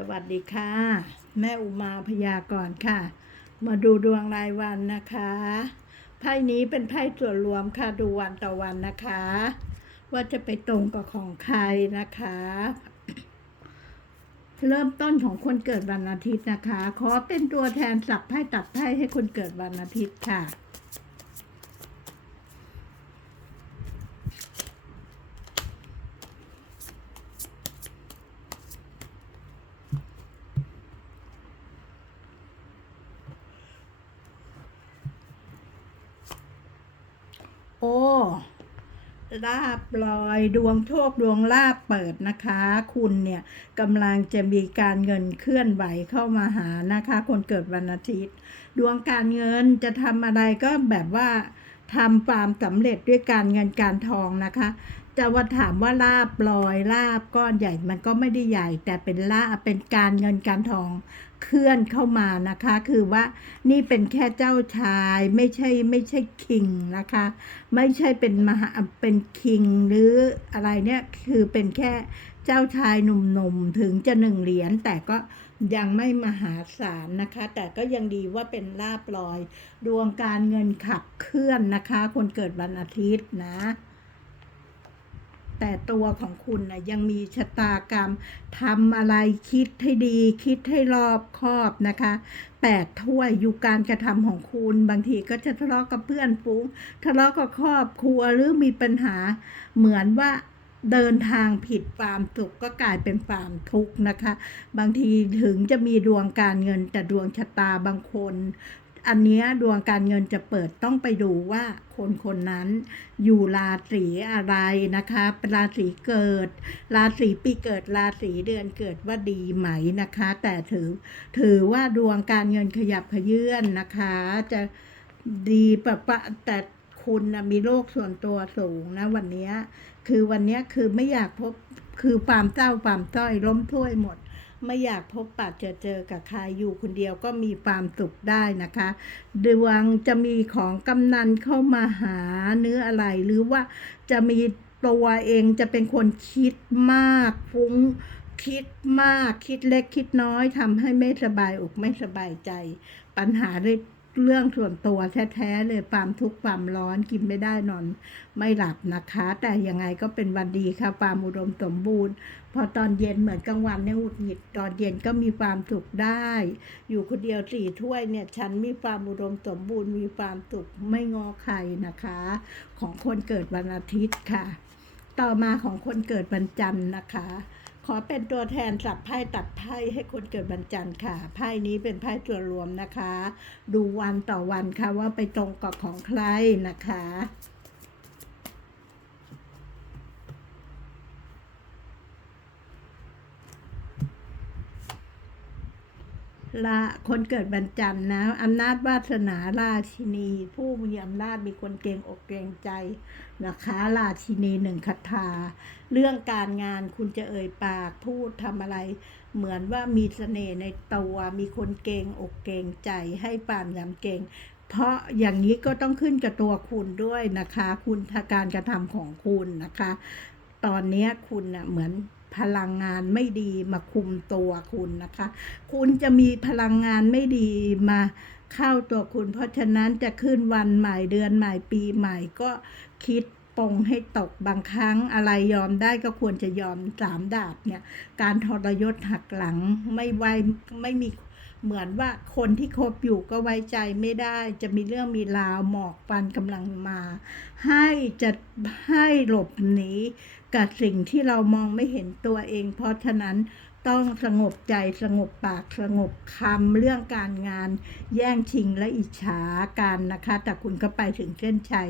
สวัสดีค่ะ แม่อุมาพยากรณ์ค่ะ มาดูดวงรายวันนะคะไพ่นี้เป็นไพ่ส่วนรวมค่ะดูวันต่อวันนะคะ ว่าจะไปตรงกับของใครนะคะ เริ่มต้นของคนเกิดวันอาทิตย์นะคะ ขอเป็นตัวแทนสับไพ่ตัดไพ่ให้คนเกิดวันอาทิตย์ค่ะ โอ้ ลาบลอยดวงโชคดวงลาบเปิดนะคะ คุณเนี่ยกำลังจะมีการเงินเคลื่อนไหวเข้ามาหานะคะ คนเกิดวันอาทิตย์ ดวงการเงินจะทำอะไรก็แบบว่าทำความสำเร็จด้วยการเงินการทองนะคะ จะว่าถามว่าลาบลอยลาบก้อนใหญ่มันก็ไม่ได้ใหญ่ แต่เป็นลาบเป็นการเงินการทองเคลื่อนเข้ามานะคะ คือว่านี่เป็นแค่เจ้าชายไม่ใช่ไม่ใช่คิงนะคะ ไม่ใช่เป็นมหาเป็นคิงหรืออะไรเนี่ยคือเป็นแค่เจ้าชายหนุ่มๆถึงจะหนึ่งเหรียญแต่ก็ยังไม่มหาศาลนะคะ แต่ก็ยังดีว่าเป็นลาบลอย ดวงการเงินขับเคลื่อนนะคะ คนเกิดวันอาทิตย์นะ แต่ตัวของคุณนะยังมีชะตากรรมทำอะไรคิดให้ดี คิดให้รอบคอบนะคะแปดถ้วยอยู่การกระทำของคุณ บางทีก็จะทะเลาะกับเพื่อนฟุ้งทะเลาะกับครอบครัวหรือมีปัญหาเหมือนว่าเดินทางผิดความสุขก็กลายเป็นความทุกข์นะคะ บางทีถึงจะมีดวงการเงินแต่ดวงชะตาบางคน อันนี้ดวงการเงินจะเปิดต้องไปดูว่าคนคนนั้นอยู่ราศีอะไรนะคะเป็นราศีเกิด ราศีปีเกิด ราศีเดือนเกิดว่าดีไหมนะคะ แต่ถือถือว่าดวงการเงินขยับขยื่นนะคะ จะดีปะปะแต่คุณนะมีโรคส่วนตัวสูงนะวันนี้คือวันนี้คือไม่อยากพบคือความเศร้าความต้อยล้มถ้วยหมด ไม่อยากพบปะเจอเจอกับใครอยู่คนเดียวก็มีความสุขได้นะคะ ดวงจะมีของกำนันเข้ามาหาเนื้ออะไรหรือว่าจะมีตัวเองจะเป็นคนคิดมากฟุ้งคิดมากคิดเล็กคิดน้อยทำให้ไม่สบายอกไม่สบายใจ ปัญหาเร เรื่องส่วนตัวแท้ๆเลยความทุกข์ความร้อนกินไม่ได้นอน ไม่หลับนะคะ แต่ยังไงก็เป็นวันดีค่ะความอุดมสมบูรณ์ พอตอนเย็นเหมือนกลางวันเนี่ยหุดหงิดตอนเย็นก็มีความสุขได้ อยู่คนเดียวสี่ถ้วยเนี่ย ฉันมีความอุดมสมบูรณ์ มีความสุขไม่งอใครนะคะ ของคนเกิดวันอาทิตย์ค่ะ ต่อมาของคนเกิดวันจันทร์นะคะ ขอเป็นตัวแทนสับไพ่ตัดไพ่ให้คนเกิดวันจันทร์ค่ะ ไพ่นี้เป็นไพ่ตัวรวมนะคะ ดูวันต่อวันค่ะว่าไปตรงกับของใครนะคะ ลาคนเกิดวันจันนะอำนาจวาสนาราชินี ผู้มีอำนาจมีคนเกรงอกเกรงใจนะคะ ราชินีหนึ่งคาถา เรื่องการงานคุณจะเอ่ยปากพูดทำอะไร เหมือนว่ามีเสน่ห์ในตัวมีคนเกรงอกเกรงใจให้ปานยำเกรงเพราะอย่างนี้ก็ต้องขึ้นกับตัวคุณด้วยนะคะ คุณทาการกระทำของคุณนะคะ ตอนนี้คุณน่ะเหมือน พลังงานไม่ดีมาคุมตัวคุณนะคะ คุณจะมีพลังงานไม่ดีมาเข้าตัวคุณ เพราะฉะนั้นจะขึ้นวันใหม่เดือนใหม่ปีใหม่ก็คิดปรงให้ตกบางครั้งอะไรยอมได้ก็ควรจะยอมสามดาบเนี่ย การทรยศหักหลังไม่ไวไม่มีเหมือนว่าคนที่คบอยู่ก็ไว้ใจไม่ได้ จะมีเรื่องมีราวหมอกปันกำลังมา ให้จะให้หลบหนี กับสิ่งที่เรามองไม่เห็นตัวเอง เพราะฉะนั้นต้องสงบใจสงบปากสงบคำเรื่องการงาน แย่งชิงและอิจฉากันนะคะ แต่คุณก็ไปถึงเส้นชัย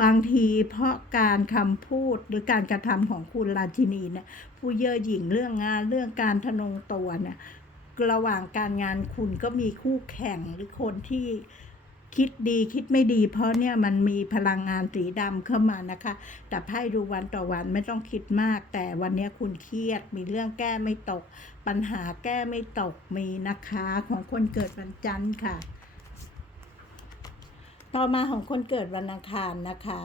บางทีเพราะการคำพูดหรือการกระทำของคุณราชินีเนี่ยผู้เย่อหยิ่งเรื่องงานเรื่องการทะนงตัวเนี่ยระหว่างการงานคุณก็มีคู่แข่งหรือคนที่ คิดดีคิดไม่ดี เพราะเนี่ยมันมีพลังงานสีดำเข้ามานะคะ แต่ไพ่ดูวันต่อวันไม่ต้องคิดมาก แต่วันนี้คุณเครียด มีเรื่องแก้ไม่ตก ปัญหาแก้ไม่ตกมีนะคะของคนเกิดวันจันทร์ค่ะ ต่อมาของคนเกิดวันอังคารนะคะ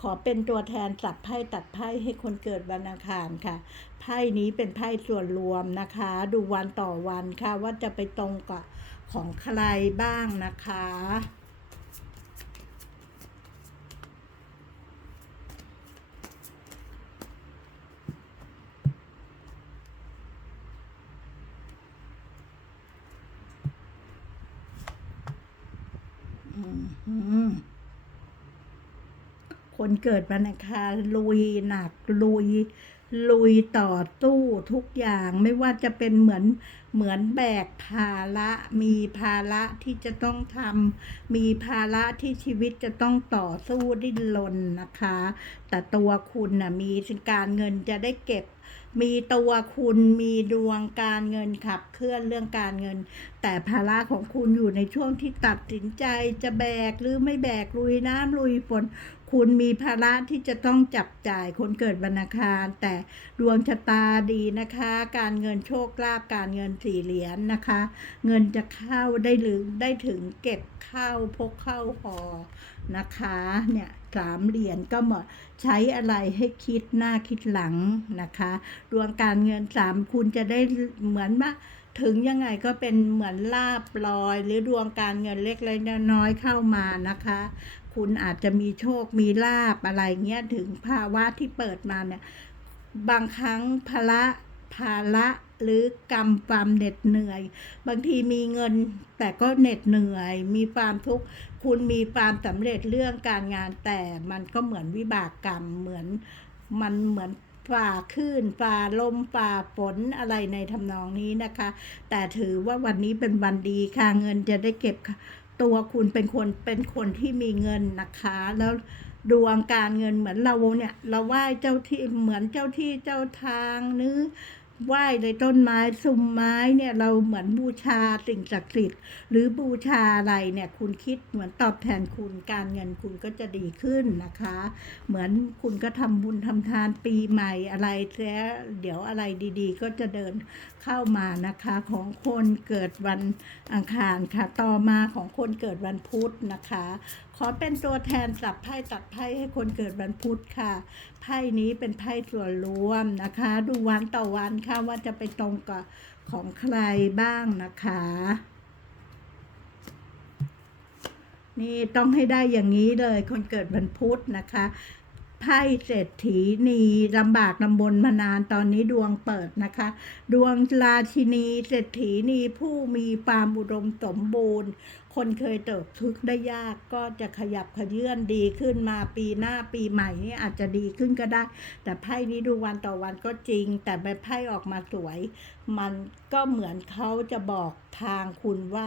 ขอเป็นตัวแทนจับไพ่ตัดไพ่ให้คนเกิดวันอังคารค่ะไพ่นี้เป็นไพ่ส่วนรวมนะคะ ดูวันต่อวันค่ะ ว่าจะไปตรงกับของใครบ้างนะคะ อืม คน เกิดวันอังคารลุยหนักลุย ลุยต่อสู้ทุกอย่างไม่ว่าจะเป็นเหมือนเหมือนแบกภาระมีภาระที่จะต้องทำมีภาระที่ชีวิตจะต้องต่อสู้ดิ้นรนนะคะ แต่ตัวคุณน่ะมีการเงินจะได้เก็บมีตัวคุณมีดวงการเงินขับเคลื่อนเรื่องการเงิน แต่ภาระของคุณอยู่ในช่วงที่ตัดสินใจจะแบกหรือไม่แบกลุยน้ำลุยฝน คุณมีภาระที่จะต้องจับจ่ายคนเกิดวันอังคาร แต่ดวงชะตาดีนะคะ การเงินโชคลาภการเงินสี่เหรียญนะคะ เงินจะเข้าได้หรือได้ถึงเก็บเข้าพกเข้าหอนะคะเนี่ยสามเหรียญก็เหมาะใช้อะไรให้คิดหน้าคิดหลังนะคะดวงการเงินสามคุณจะได้เหมือนว่าถึงยังไงก็เป็นเหมือนลาบลอย หรือดวงการเงินเล็กๆน้อยๆเข้ามานะคะ คุณอาจจะมีโชคมีลาบอะไรเงี้ยถึงภาวะที่เปิดมาเนี่ยบางครั้งภาระภาระหรือกรรมความเหน็ดเหนื่อย บางทีมีเงินแต่ก็เหน็ดเหนื่อย มีความทุกข์คุณมีความสำเร็จเรื่องการงานแต่มันก็เหมือนวิบากกรรมเหมือนมันเหมือนฝ่าคลื่นฝ่าลมฝ่าฝนอะไรในทำนองนี้นะคะ แต่ถือว่าวันนี้เป็นวันดีค่ะเงินจะได้เก็บค่ะ ตัวคุณเป็นคนเป็นคนที่มีเงินนะคะ แล้วดวงการเงินเหมือนเราเนี่ย เราไหว้เจ้าที่เหมือนเจ้าที่เจ้าทางนึก ไหว้ในต้นไม้ซุ้มไม้เนี่ยเราเหมือนบูชาสิ่งศักดิ์สิทธิ์ หรือบูชาอะไรเนี่ยคุณคิดเหมือนตอบแทนคุณการเงินคุณก็จะดีขึ้นนะคะ เหมือนคุณก็ทำบุญทำทานปีใหม่อะไรแล้วเดี๋ยวอะไรดีๆ ก็จะเดินเข้ามานะคะของคนเกิดวันอังคารค่ะ ต่อมาของคนเกิดวันพุธนะคะขอเป็นตัวแทนสับไพ่ตัดไพ่ให้คนเกิดวันพุธค่ะ ไพ่นี้เป็นไพ่ส่วนรวมนะคะ ดูวันต่อวันค่ะว่าจะไปตรงกับของใครบ้างนะคะ นี่ต้องให้ได้อย่างนี้เลยคนเกิดวันพุธนะคะไพ่เศรษฐีนีลำบากลำบนมานานตอนนี้ดวงเปิดนะคะ ดวงราชินีเศรษฐีนีผู้มีความอุดมสมบูรณ์ คนเคยเติบทุกข์ได้ยากก็จะขยับขยื่นดีขึ้นมาปีหน้าปีใหม่นี่อาจจะดีขึ้นก็ได้ แต่ไพ่นี้ดูวันต่อวันก็จริง แต่ไพ่ออกมาสวย มันก็เหมือนเขาจะบอกทางคุณว่า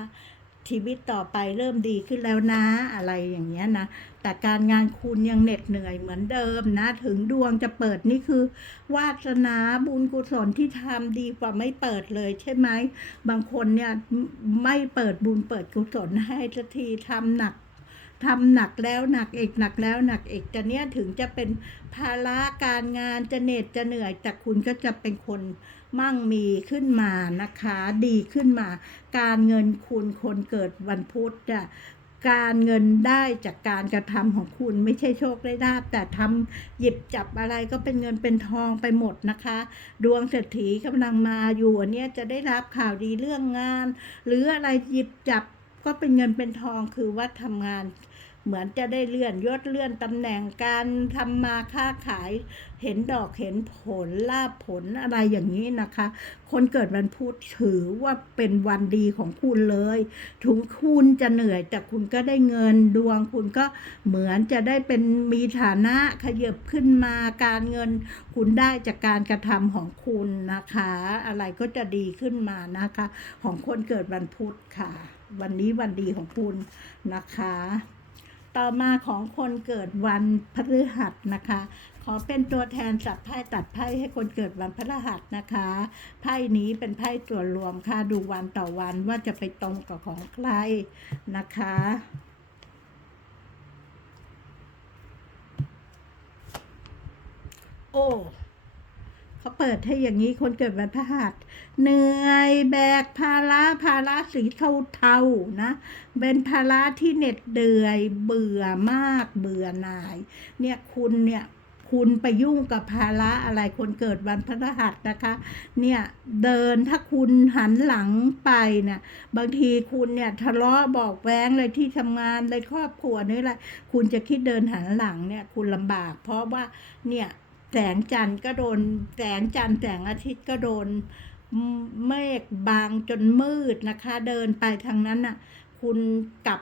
ชีวิตต่อไปเริ่มดีขึ้นแล้วนะอะไรอย่างเงี้ยนะ แต่การงานคุณยังเหน็ดเหนื่อยเหมือนเดิมนะ ถึงดวงจะเปิดนี่คือ วาสนาบุญกุศลที่ทำดีกว่าไม่เปิดเลยใช่ไหม บางคนเนี่ยไม่เปิดบุญเปิดกุศลให้สักทีทำหนักทำหนักแล้วหนักเอกหนักแล้วหนักเอกแต่เนี้ยถึงจะเป็นภาระการงานจะเหน็ดจะเหนื่อยแต่คุณก็จะเป็นคน มั่งมีขึ้นมานะคะ ดีขึ้นมา การเงินคุณคนเกิดวันพุธอะการเงินได้จากการกระทำของคุณไม่ใช่โชคได้ลาบแต่ทำหยิบจับอะไรก็เป็นเงินเป็นทองไปหมดนะคะ ดวงเศรษฐีกำลังมาอยู่อันเนี้ยจะได้รับข่าวดีเรื่องงาน หรืออะไรหยิบจับก็เป็นเงินเป็นทองคือว่าทำงาน เหมือนจะได้เลื่อนยศเลื่อนตำแหน่งการทำมาค้าขาย เห็นดอกเห็นผลลาบผลอะไรอย่างนี้นะคะ คนเกิดวันพุธถือว่าเป็นวันดีของคุณเลย ถึงคุณจะเหนื่อยแต่คุณก็ได้เงินดวงคุณก็เหมือนจะได้เป็นมีฐานะขยับขึ้นมาการเงิน คุณได้จากการกระทำของคุณนะคะ อะไรก็จะดีขึ้นมานะคะ ของคนเกิดวันพุธค่ะ วันนี้วันดีของคุณนะคะ ต่อมาของคนเกิดวันพฤหัสนะคะ ขอเป็นตัวแทนจับไพ่ตัดไพ่ให้คนเกิดวันพฤหัสนะคะไพ่นี้เป็นไพ่ตัวรวมค่ะดูวันต่อวันว่าจะไปตรงกับของใครนะคะโอ้ เขาเปิดให้อย่างนี้คนเกิดวันพฤหัสเหนื่อยแบกภาระภาระสีเทาๆนะเป็นภาระที่เหน็ดเดือยเบื่อมากเบื่อหน่าย เนี่ยคุณเนี่ยคุณไปยุ่งกับภาระอะไรคนเกิดวันพฤหัสนะคะ เนี่ยเดินถ้าคุณหันหลังไปเนี่ยบางทีคุณเนี่ยทะเลาะบอกแว้งเลยที่ทำงานในครอบครัวนี่แหละคุณจะคิดเดินหันหลังเนี่ยคุณลำบาก เพราะว่าเนี่ย แสงจันทร์ก็โดนแสงจันทร์แสงอาทิตย์ก็โดนเมฆบางจนมืดนะคะ เดินไปทางนั้นน่ะ คุณกลับ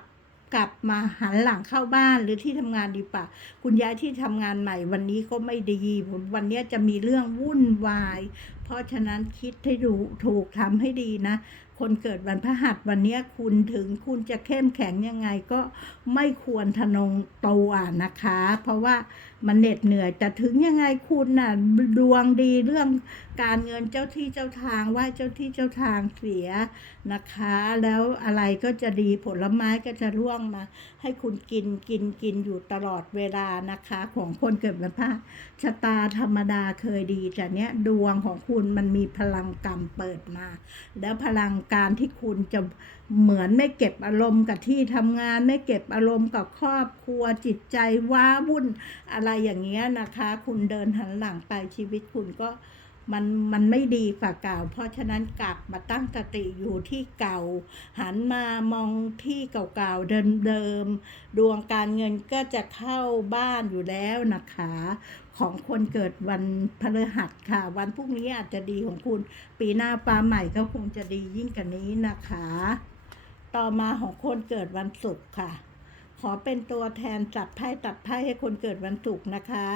กลับมาหันหลังเข้าบ้านหรือที่ทำงานดีป่ะคุณย้ายที่ทำงานใหม่วันนี้ก็ไม่ดีวันนี้จะมีเรื่องวุ่นวายเพราะฉะนั้นคิดให้ดูถูกทำให้ดีนะ คนเกิดวันพฤหัสวันนี้คุณถึงคุณจะเข้มแข็งยังไงก็ไม่ควรทะนงตัวนะคะ เพราะว่ามันเหน็ดเหนื่อยแต่ถึงยังไงคุณน่ะดวงดีเรื่องการเงินเจ้าที่เจ้าทางไหว่าเจ้าที่เจ้าทางเสียนะคะ แล้วอะไรก็จะดีผลไม้ก็จะร่วงมา ให้คุณกินกินกินอยู่ตลอดเวลานะคะ ของคนเกิดวันพฤหัสชะตาธรรมดาเคยดีแต่เนี้ยดวงของคุณมันมีพลังกรรมเปิดมา แล้วพลังการที่คุณจะเหมือนไม่เก็บอารมณ์กับที่ทำงานไม่เก็บอารมณ์กับครอบครัวจิตใจว้าวุ่นอะไรอย่างเงี้ยนะคะ คุณเดินหันหลังไปชีวิตคุณก็ มันมันไม่ดีฝ่าเก่า เพราะฉะนั้นกลับมาตั้งสติอยู่ที่เก่า หันมามองที่เก่าๆเดิมๆดวงการเงินก็จะเข้าบ้านอยู่แล้วนะคะ ของคนเกิดวันพฤหัสค่ะ วันพรุ่งนี้อาจจะดีของคุณ ปีหน้าฟ้าใหม่ก็คงจะดียิ่งกว่านี้นะคะ ต่อมาของคนเกิดวันศุกร์ค่ะ ขอเป็นตัวแทนจัดไพ่ตัดไพ่ให้คนเกิดวันศุกร์นะคะ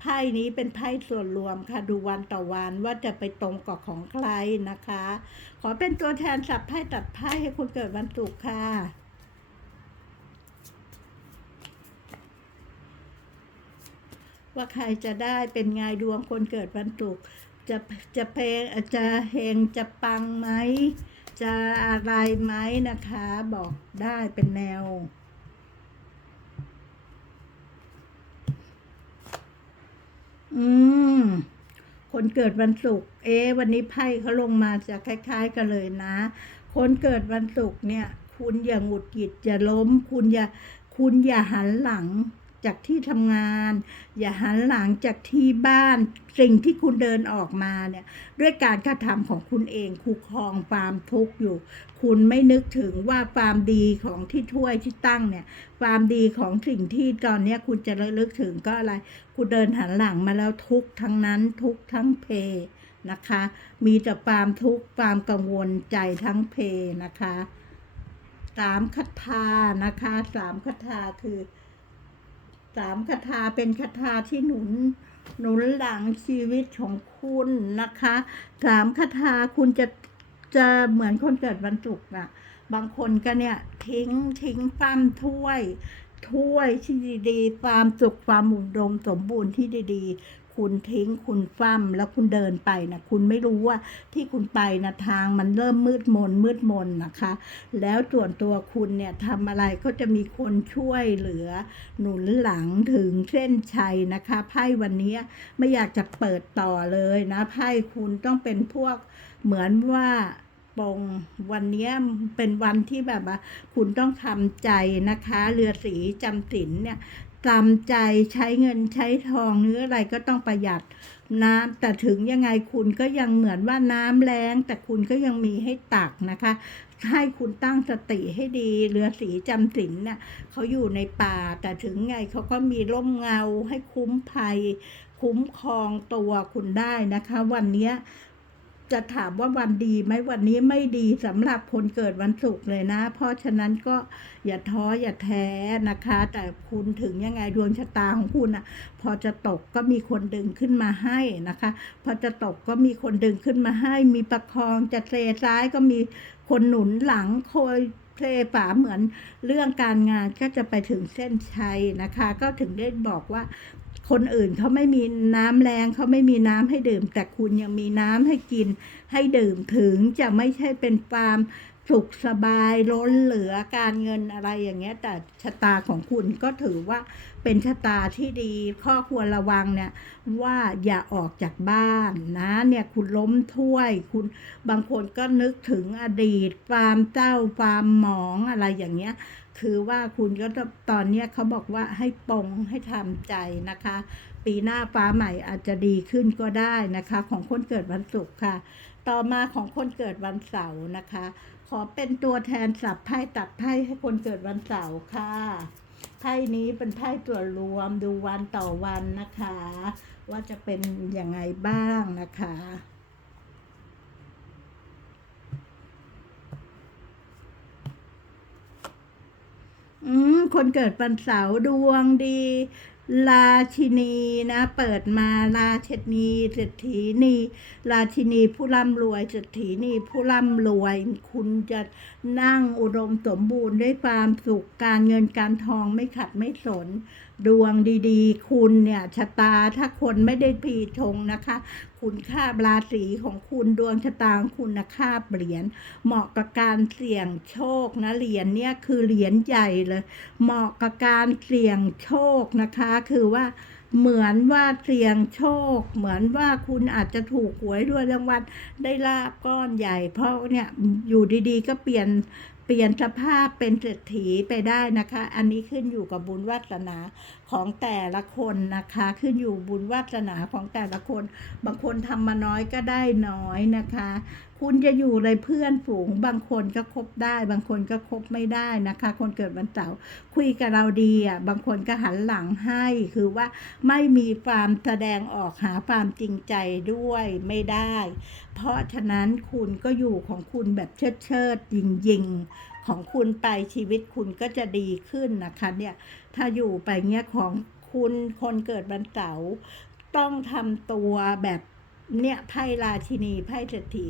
ไพ่นี้เป็นไพ่ส่วนรวมค่ะ ดูวันต่อวันว่าจะไปตรงกับของใครนะคะ ขอเป็นตัวแทนจัดไพ่ตัดไพ่ให้คนเกิดวันศุกร์ค่ะว่าใครจะได้เป็นไงดวงคนเกิดวันศุกร์จะจะเพลงจะเฮงจะปังไหม จะอะไรไหมนะคะ บอกได้เป็นแนว อืม คนเกิดวันศุกร์ เอ๊ะวันนี้ไพ่เขาลงมาจะคล้าย ๆ กันเลยนะ คนเกิดวันศุกร์เนี่ย คุณอย่าหงุดหงิดอย่าล้ม คุณอย่า คุณอย่าหันหลัง จากที่ทำงาน อย่าหันหลังจากที่บ้าน สิ่งที่คุณเดินออกมาเนี่ยด้วยการกระทำของคุณเองคูครองความทุกข์อยู่ คุณไม่นึกถึงว่าความดีของที่ถ้วยที่ตั้งเนี่ยความดีของสิ่งที่ตอนนี้คุณจะระลึกถึงก็อะไร คุณเดินหันหลังมาแล้วทุกทั้งนั้นทุกทั้งเพนะคะ มีแต่ความทุกข์ความกังวลใจทั้งเพนะคะสามคาถานะคะสามคาถาคือ สามคาถาเป็นคาถาที่หนุนหนุนหลังชีวิตของคุณนะคะสามคาถาคุณจะจะเหมือนคนเกิดวันศุกร์น่ะบางคนก็เนี่ยทิ้งทิ้งปั้มถ้วย ถ้วยที่ดีๆ ความสุขความอุดมสมบูรณ์ที่ดี ๆ คุณทิ้งคุณฟั่มแล้วคุณเดินไปนะคุณไม่รู้ว่าที่คุณไปนะทางมันเริ่มมืดมนมืดมนนะคะ แล้วส่วนตัวคุณเนี่ยทำอะไรก็จะมีคนช่วยเหลือ หนุนหลังถึงเส้นชัยนะคะไพ่วันนี้ไม่อยากจะเปิดต่อเลยนะไพ่คุณต้องเป็นพวกเหมือนว่าปงวันนี้เป็นวันที่แบบว่าคุณต้องทำใจนะคะ เรือสีจำศีลเนี่ย จำใจใช้เงินใช้ทองเนื้ออะไรก็ต้องประหยัดน้ำแต่ถึงยังไงคุณก็ยังเหมือนว่าน้ำแรงแต่คุณก็ยังมีให้ตักนะคะ ให้คุณตั้งสติให้ดีเรือสีจำศีลเนี่ยเขาอยู่ในป่า แต่ถึงไงเขาก็มีร่มเงาให้คุ้มภัย คุ้มครองตัวคุณได้นะคะ วันนี้ จะถามว่าวันดีไหมวันนี้ไม่ดีสำหรับคนเกิดวันศุกร์เลยนะ เพราะฉะนั้นก็อย่าท้ออย่าแท้นะคะ แต่คุณถึงยังไงดวงชะตาของคุณอะพอจะตกก็มีคนดึงขึ้นมาให้นะคะ พอจะตกก็มีคนดึงขึ้นมาให้ มีประคองจะเทซ้ายก็มีคนหนุนหลังคอยเพลฝาเหมือนเรื่องการงานก็จะไปถึงเส้นชัยนะคะ ก็ถึงได้บอกว่า คนอื่นเขาไม่มีน้ำแรงเขาไม่มีน้ำให้ดื่ม แต่คุณยังมีน้ำให้กินให้ดื่มถึงจะไม่ใช่เป็นฟาร์ม สุขสบายล้นเหลือการเงินอะไรอย่างเงี้ย แต่ชะตาของคุณก็ถือว่าเป็นชะตาที่ดีข้อควรระวังเนี่ยว่าอย่าออกจากบ้านนะเนี่ยคุณล้มถ้วย คุณบางคนก็นึกถึงอดีตความเจ้าความหมองอะไรอย่างเงี้ยคือว่าคุณก็ตอนเนี้ยเขาบอกว่าให้ปลงให้ทำใจนะคะ ปีหน้าฟ้าใหม่อาจจะดีขึ้นก็ได้นะคะ ของคนเกิดวันศุกร์ค่ะ ต่อมาของคนเกิดวันเสาร์นะคะ ขอเป็นตัวแทนสับไพ่ตัดไพ่ให้คนเกิดวันเสาร์ค่ะ ไพ่นี้เป็นไพ่ตัวรวมดูวันต่อวันนะคะ ว่าจะเป็นยังไงบ้างนะคะอืมคนเกิดวันเสาร์ดวงดี ราชินีนะ เปิดมาราชินีเศรษฐีนีราชินีผู้ร่ำรวยเศรษฐีนีผู้ร่ำรวย คุณจะนั่งอุดมสมบูรณ์ด้วยความสุขการเงินการทองไม่ขัดไม่สนดวงดีๆ คุณเนี่ยชะตาถ้าคนไม่ได้ปีชงนะคะ คุณค่าบราศีของคุณดวงชะตาคุณนะค่าบเหรียญเหมาะกับการเสี่ยงโชคนะเหรียญเนี่ยคือเหรียญใหญ่เลย เหมาะกับการเสี่ยงโชคนะคะ คือว่าเหมือนว่าเสี่ยงโชค เหมือนว่าคุณอาจจะถูกหวยด้วยรางวัลได้ลาบก้อนใหญ่ เพราะเนี่ยอยู่ดีๆ ก็เปลี่ยน เปลี่ยนสภาพเป็นเศรษฐีไปได้นะคะ อันนี้ขึ้นอยู่กับบุญวาสนาของแต่ละคนนะคะ ขึ้นอยู่บุญวาสนาของแต่ละคน บางคนทำมาน้อยก็ได้น้อยนะคะคุณจะอยู่ในเพื่อนฝูง บางคนก็คบได้ บางคนก็คบไม่ได้นะคะ คนเกิดวันเสาร์คุยกับเราดีอะบางคนก็หันหลังให้ คือว่าไม่มีความแสดงออกหาความจริงใจด้วยไม่ได้ เพราะฉะนั้นคุณก็อยู่ของคุณแบบเชิดเชิดยิงยิงของคุณไปชีวิตคุณก็จะดีขึ้นนะคะเนี่ยถ้าอยู่ไปเงี้ยของคุณคนเกิดวันเสาร์ต้องทำตัวแบบ เนี่ยไพ่ราชินีไพ่เศรษฐี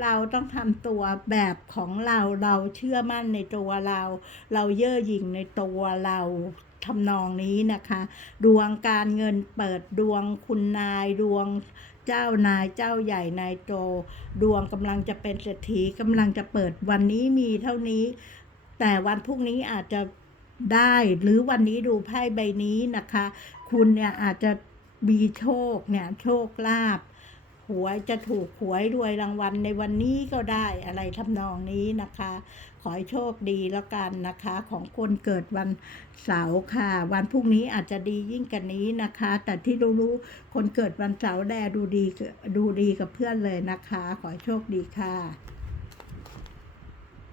เราต้องทำตัวแบบของเราเราเชื่อมั่นในตัวเรา เราเย่อหยิ่งในตัวเราทำนองนี้นะคะ ดวงการเงินเปิดดวงคุณนายดวงเจ้านายเจ้าใหญ่นายโต ดวงกำลังจะเป็นเศรษฐีกำลังจะเปิดวันนี้มีเท่านี้ แต่วันพรุ่งนี้อาจจะได้หรือวันนี้ดูไพ่ใบนี้นะคะ คุณเนี่ยอาจจะมีโชคเนี่ยโชคลาภ หวยจะถูกหวยรวยรางวัลในวันนี้ก็ได้อะไรทำนองนี้นะคะ ขอให้โชคดีแล้วกันนะคะ ของคนเกิดวันเสาร์ค่ะ วันพรุ่งนี้อาจจะดียิ่งกันนี้นะคะ แต่ที่รู้ๆคนเกิดวันเสาร์แดดูดีดูดีกับเพื่อนเลยนะคะ ขอให้โชคดีค่ะ